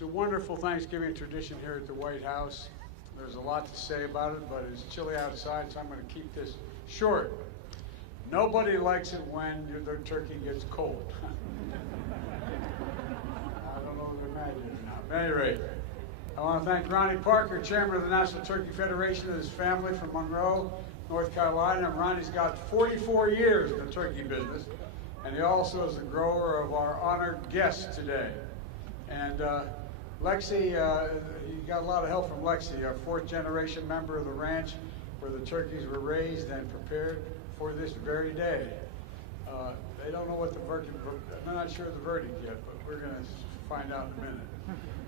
It's a wonderful Thanksgiving tradition here at the White House. There's a lot to say about it, but it's chilly outside, so I'm going to keep this short. Nobody likes it when the turkey gets cold. I don't know if they're imagine or not. At any rate, I want to thank Ronnie Parker, chairman of the National Turkey Federation, and his family from Monroe, North Carolina. Ronnie's got 44 years in the turkey business, and he also is the grower of our honored guest today. And Lexi, you got a lot of help from Lexi, our fourth generation member of the ranch where the turkeys were raised and prepared for this very day. They don't know what the verdict, I'm not sure of the verdict yet, but we're going to find out in a minute.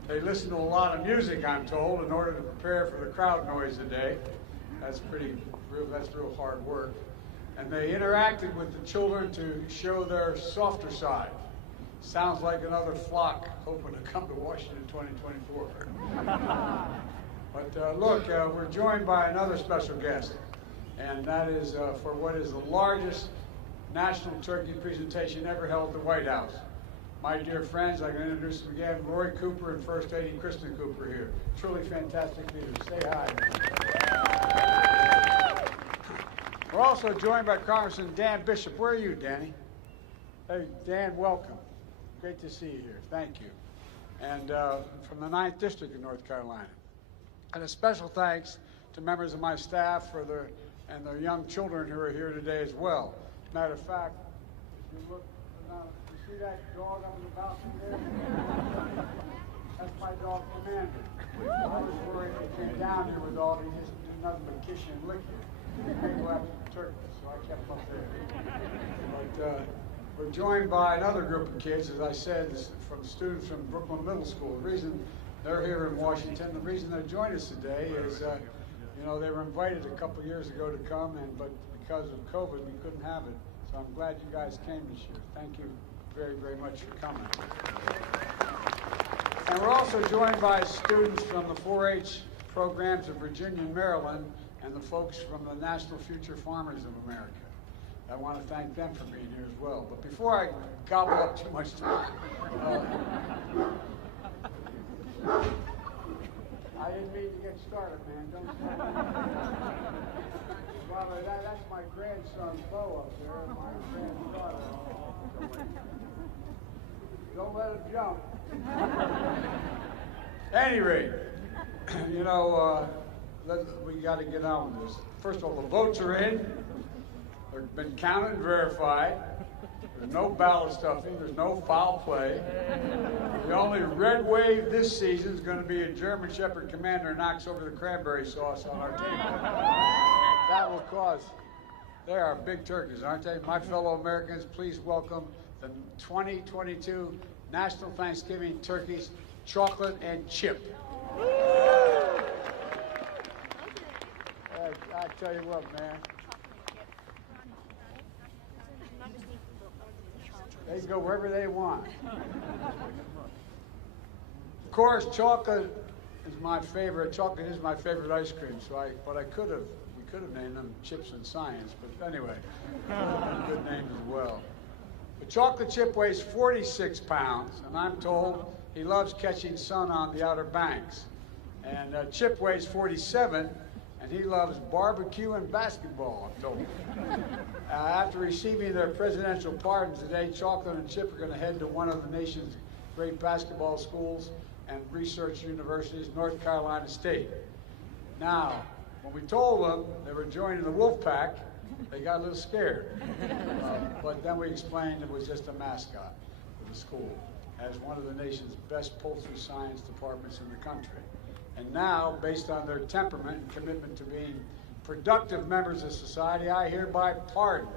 They listen to a lot of music, I'm told, in order to prepare for the crowd noise today. That's real hard work. And they interacted with the children to show their softer side. Sounds like another flock hoping to come to Washington 2024. But look, we're joined by another special guest, and that is for what is the largest national turkey presentation ever held at the White House. My dear friends, I'm going to introduce them again, Roy Cooper and First Lady Kristen Cooper here. Truly fantastic leaders. Say hi. We're also joined by Congressman Dan Bishop. Where are you, Danny? Hey, Dan, welcome. Great to see you here. Thank you. And from the 9th District of North Carolina. And a special thanks to members of my staff for their young children who are here today as well. Matter of fact, if you look, you see that dog up in the balcony there? That's my dog, Commander. I was worried if he came down here with all, he just did nothing but kiss you and lick you. He may go after the turkey, so I kept him up there. But we're joined by another group of kids, as I said, from students from Brooklyn Middle School. The reason they're here in Washington, the reason they joined us today is, you know, they were invited a couple years ago to come, but because of COVID, we couldn't have it. So I'm glad you guys came this year. Thank you very, very much for coming. And we're also joined by students from the 4-H programs of Virginia and Maryland, and the folks from the National Future Farmers of America. I want to thank them for being here as well. But before I gobble up too much time, I didn't mean to get started, man. Don't start. Well, that's my grandson, Bo, up there, my granddaughter. Don't let him jump. At any rate, you know, we got to get on with this. First of all, the votes are in. They've been counted and verified. There's no ballot stuffing. There's no foul play. The only red wave this season is going to be a German Shepherd Commander knocks over the cranberry sauce on our table. That will cause. They are big turkeys, aren't they? My fellow Americans, please welcome the 2022 National Thanksgiving Turkeys, Chocolate and Chip. I tell you what, man. They can go wherever they want. Of course, chocolate is my favorite. Chocolate is my favorite ice cream. So we could have named them Chips and Science. But anyway, good name as well. The chocolate chip weighs 46 pounds, and I'm told he loves catching sun on the Outer Banks. And Chip weighs 47. And he loves barbecue and basketball, I'm told. After receiving their presidential pardons today, Chocolate and Chip are going to head to one of the nation's great basketball schools and research universities, North Carolina State. Now, when we told them they were joining the Wolf Pack, they got a little scared. But then we explained it was just a mascot for the school, as one of the nation's best poultry science departments in the country. And now, based on their temperament and commitment to being productive members of society, I hereby pardon.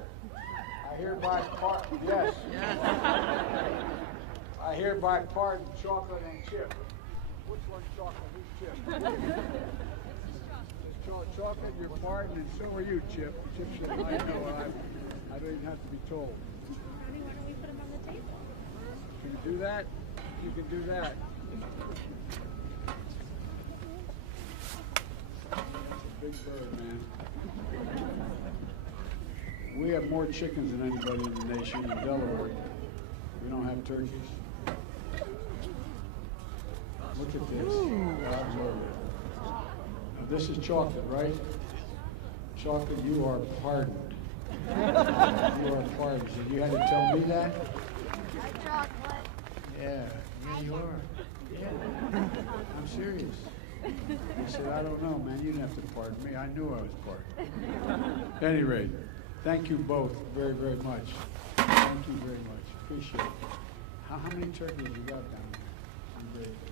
Yes. I hereby pardon Chocolate and Chip. Which one's Chocolate? Who's Chip? Chocolate, you're pardoned, and so are you, Chip. Chip said, I know, I don't even have to be told. Honey, why don't we put them on the table? Can you do that? You can do that. Big bird, man. We have more chickens than anybody in the nation in Delaware. We don't have turkeys. Look at this. God love you. Now, this is chocolate, right? Chocolate, you are pardoned. You are pardoned. So you had to tell me that? Chocolate. Yeah, you are. Yeah, I'm serious. He said, I don't know, man. You didn't have to pardon me. I knew I was pardoned. At any rate, thank you both very, very much. Thank you very much. Appreciate it. How many turkeys you got down there? I'm grateful.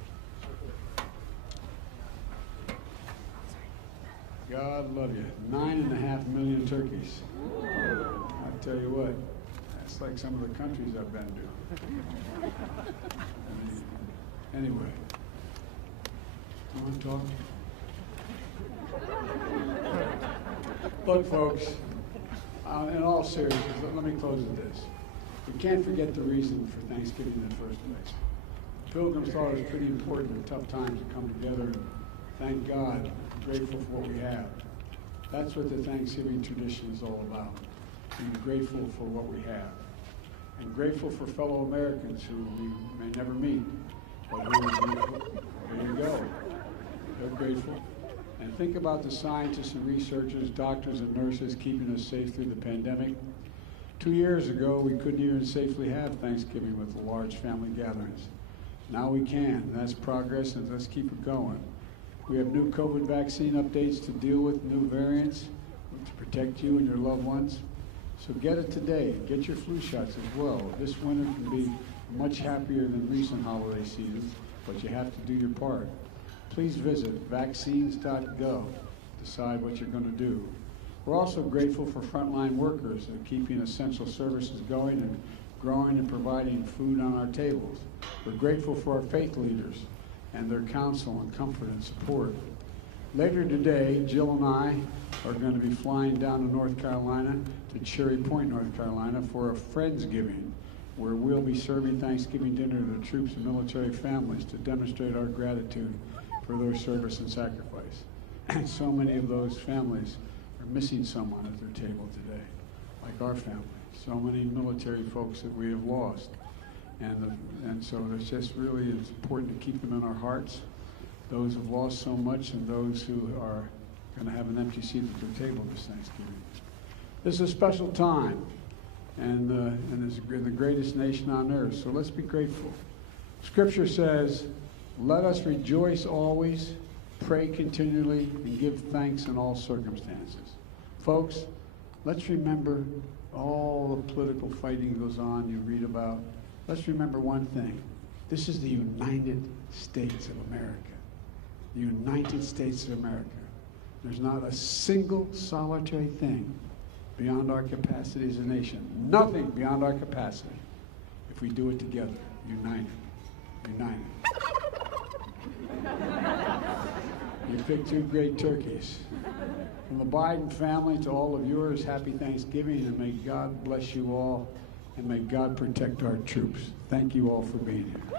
God love you. 9.5 million turkeys. I tell you what, that's like some of the countries I've been to. Anyway, you want to talk? Look, folks, in all seriousness, let me close with this. We can't forget the reason for Thanksgiving in the first place. Pilgrims thought it was pretty important in tough times to come together and thank God, grateful for what we have. That's what the Thanksgiving tradition is all about, being grateful for what we have. And grateful for fellow Americans who we may never meet, but who are grateful. There you go. They're grateful. And think about the scientists and researchers, doctors and nurses keeping us safe through the pandemic. 2 years ago, we couldn't even safely have Thanksgiving with large family gatherings. Now we can. That's progress, and let's keep it going. We have new COVID vaccine updates to deal with, new variants to protect you and your loved ones. So get it today. Get your flu shots as well. This winter can be much happier than recent holiday seasons, but you have to do your part. Please visit vaccines.gov. Decide what you're going to do. We're also grateful for frontline workers that are keeping essential services going and growing and providing food on our tables. We're grateful for our faith leaders and their counsel and comfort and support. Later today, Jill and I are going to be flying down to North Carolina, to Cherry Point, North Carolina, for a Friendsgiving, where we'll be serving Thanksgiving dinner to the troops and military families to demonstrate our gratitude for their service and sacrifice. And so many of those families are missing someone at their table today, like our family. So many military folks that we have lost. And so it's just really it's important to keep them in our hearts, those who've lost so much and those who are going to have an empty seat at their table this Thanksgiving. This is a special time, and it's the greatest nation on earth, so let's be grateful. Scripture says, let us rejoice always, pray continually, and give thanks in all circumstances. Folks, let's remember all the political fighting goes on you read about. Let's remember one thing. This is the United States of America. The United States of America. There's not a single solitary thing beyond our capacity as a nation. Nothing beyond our capacity if we do it together, united. United. You picked two great turkeys. From the Biden family to all of yours, happy Thanksgiving, and may God bless you all, and may God protect our troops. Thank you all for being here.